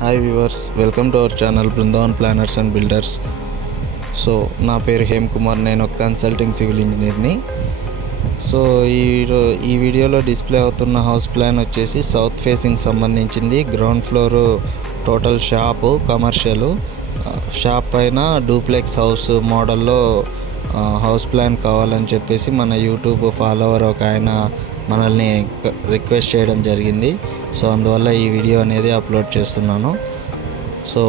Hi viewers, welcome to our channel Brindavan planners and builders. So నా పేరు him Kumar, నేను ఒక కన్సల్టింగ్ సివిల్ ఇంజనీర్ని. సో ఈ వీడియోలో డిస్ప్లే అవుతున్న హౌస్ ప్లాన్ వచ్చేసి సౌత్ ఫేసింగ్ సంబంధించింది. Ground floor total shop, commercial shop పైన డూప్లెక్స్ హౌస్ మోడల్లో హౌస్ ప్లాన్ కావాలని చెప్పేసి మన యూట్యూబ్ ఫాలోవర్ ఒక ఆయన మనల్ని రిక్వెస్ట్ చేయడం జరిగింది. సో అందువల్ల ఈ వీడియో అనేది అప్లోడ్ చేస్తున్నాను. సో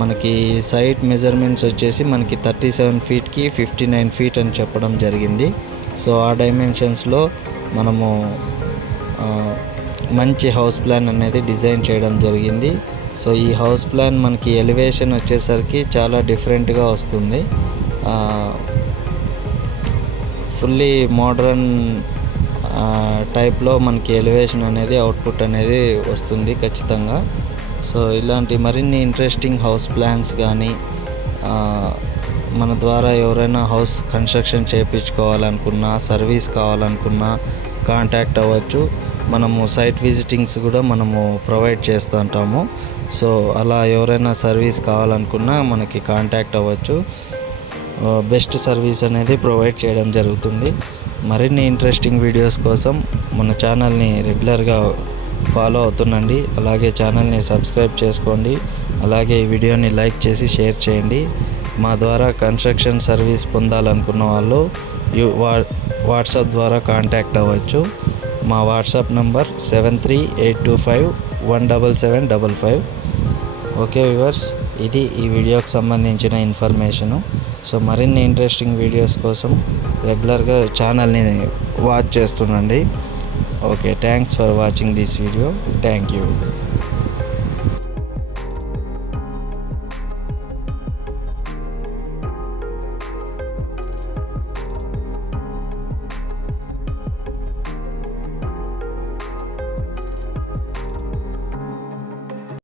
మనకి సైట్ మెజర్మెంట్స్ వచ్చేసి మనకి 37 ఫీట్కి 59 ఫీట్ అని చెప్పడం జరిగింది. సో ఆ డైమెన్షన్స్లో మనము మంచి హౌస్ ప్లాన్ అనేది డిజైన్ చేయడం జరిగింది. సో ఈ హౌస్ ప్లాన్ మనకి ఎలివేషన్ వచ్చేసరికి చాలా డిఫరెంట్గా వస్తుంది. ఫుల్లీ మోడర్న్ టైప్లో మనకి ఎలివేషన్ అనేది అవుట్పుట్ అనేది వస్తుంది ఖచ్చితంగా. సో ఇలాంటి మరిన్ని ఇంట్రెస్టింగ్ హౌస్ ప్లాన్స్ కానీ మన ద్వారా ఎవరైనా హౌస్ కన్స్ట్రక్షన్ చేయించుకోవాలనుకున్నా, సర్వీస్ కావాలనుకున్నా కాంటాక్ట్ అవ్వచ్చు. మనము సైట్ విజిటింగ్స్ కూడా మనము ప్రొవైడ్ చేస్తూ ఉంటాము. సో అలా ఎవరైనా సర్వీస్ కావాలనుకున్నా మనకి కాంటాక్ట్ అవ్వచ్చు. బెస్ట్ సర్వీస్ అనేది ప్రొవైడ్ చేయడం జరుగుతుంది. మరిన్ని ఇంట్రెస్టింగ్ వీడియోస్ కోసం మన ఛానల్ని రెగ్యులర్గా ఫాలో అవుతుండండి. అలాగే ఛానల్ని సబ్స్క్రైబ్ చేసుకోండి. అలాగే ఈ వీడియోని లైక్ చేసి షేర్ చేయండి. మా ద్వారా కన్స్ట్రక్షన్ సర్వీస్ పొందాలనుకున్న వాళ్ళు వాట్సాప్ ద్వారా కాంటాక్ట్ అవ్వచ్చు. మా వాట్సాప్ నంబర్ 7382517755. ఓకే వ్యూవర్స్, ఇది ఈ వీడియోకి సంబంధించిన ఇన్ఫర్మేషను. సో మరిన్ని ఇంట్రెస్టింగ్ వీడియోస్ కోసం రెగ్యులర్గా ఛానల్ని వాచ్ చేస్తుండండి. Okay, thanks for watching this video. Thank you.